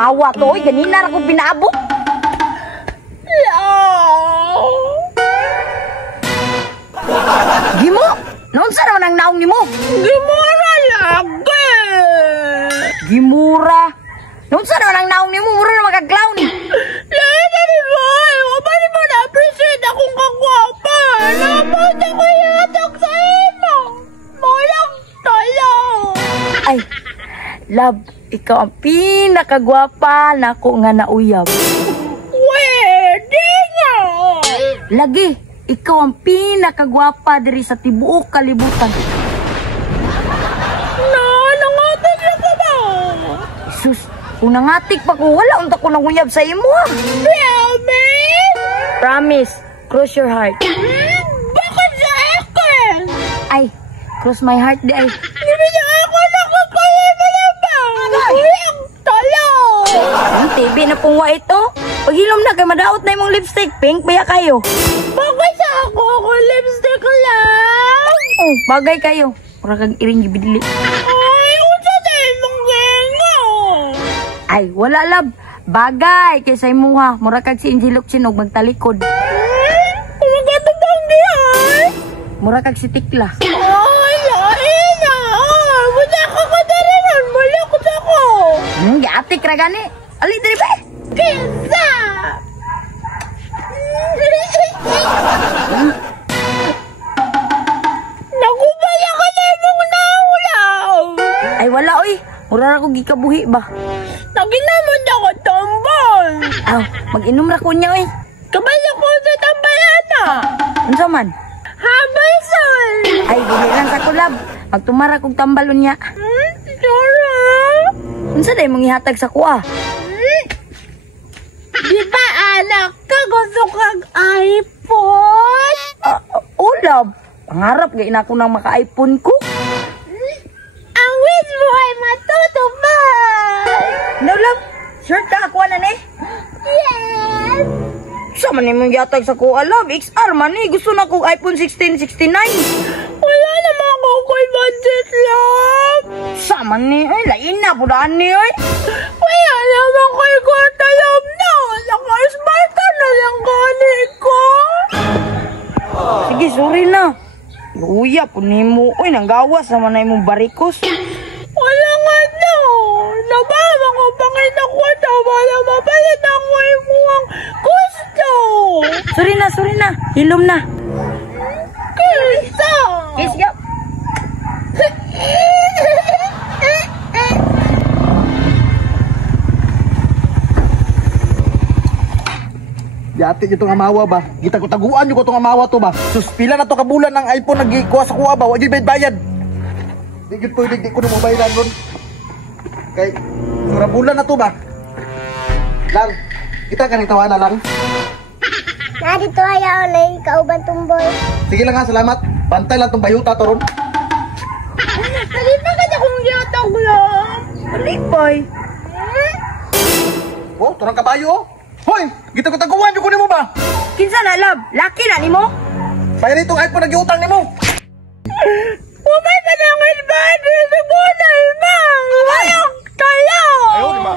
mawa to. Oy, ganina ra ko pinabot. Gimo? Noon sa naman ang naong nimo? Gimura lagi. Gimura? Noon sa naman ang naong nimo? Mura na magaglaw ni. Lahat na ni Boy. Wapa ni mo na-appreciate akong kagwapa. Napot ako yatak sa imo. Mulang talo. Ay, love, ikaw ang pinakagwapa na ko nga nauyab. Pwede nga. Lagi, ikaw ang pinakagwapa diri sa tibuok kalibutan. Nangatig na ka ba? Sus, kung nangatik pa ko, wala unta ko nanguyab sa imo. Promise? Promise, cross your heart. Bakit sa akin? Ay, cross my heart di ay. Hindi na ako nakakaliba na ba? Mulang talo. Ang TV na pong wa ito. Paghilom na kay madaot na imong lipstick, pink baya kayo. Bakit sa ako lipstick lang? Oh, bagay kayo. Mura kang iring gibidli. Ay, unsa tayo mong gengo? Ay, wala lab. Bagay kay sa imuha. Mura kag si Angelok Chinog magtalikod. Kumagatubang di ay? Mura kag si Tikla. Ay, lain na. Buta ka kadaranan. Malakot ako. Giatik ra gani. Ali diri ba? Kinsa? Nakubaya ka na mong naulaw. Ay wala oy. Mura ra ko gikabuhi ba. Naginamon ako tambal. Aw, mag-inom ra ko niya oy. Kabalo ko sa tambayana. Unsa man? Habay sol. Ay dili lang sa kulab. Magtumara kog tambalon niya. Dora. Unsa day mong ihatag sa kuha? Di ba anak ka gusto kang iPhone? Ulab. Pangarap gay na ako nang maka-iPhone ko. Ang wish mo ay matutupad. No love. Sure ka ako na ni? Yes. Sa man imong yatag sa kuha love. XR man ni. Gusto na kong iPhone 16, 69. Wala naman ako kay budget love. Sa man ni. Ay lain na. Pudaan ni oy. Wala naman kay kwarta love na. Naka-smart ka na lang gani ko. Sige, sorry na. Luya po ni mo. Uy, nanggawas naman na imong barikos. Wala nga no. Nabama ko pangin na kwarta. Wala mapalit ako imuang gusto. Sorry na. Hilom na. Kisa. Kiss yap. Yati itong amawa ba? Kita ko taguan yung ko itong amawa to ba? Sus, pila na to kabulan ng iPhone nagikuha sa kuha ba? Wag yung bayad. Di yun pwede, di ko na mabayaran ron. Kay, sura bulan na to ba? Lang, kita ka nang tawana lang. Narito ayaw na yung kauban tumboy. Sige lang ha, salamat. Bantay lang tong bayuta to ron. Nalita ka na kung yatag lang. Alipay. Oh, turang kabayo oh. Hoy, kita ko taguan yung kunin mo ba? Kinsa na love? Laki na ni mo? Bayaran itong iPhone nag-iutang ni mo. Umay pa naman ba? Dito mo na, Mang! Walang talo! Ayaw, di ba?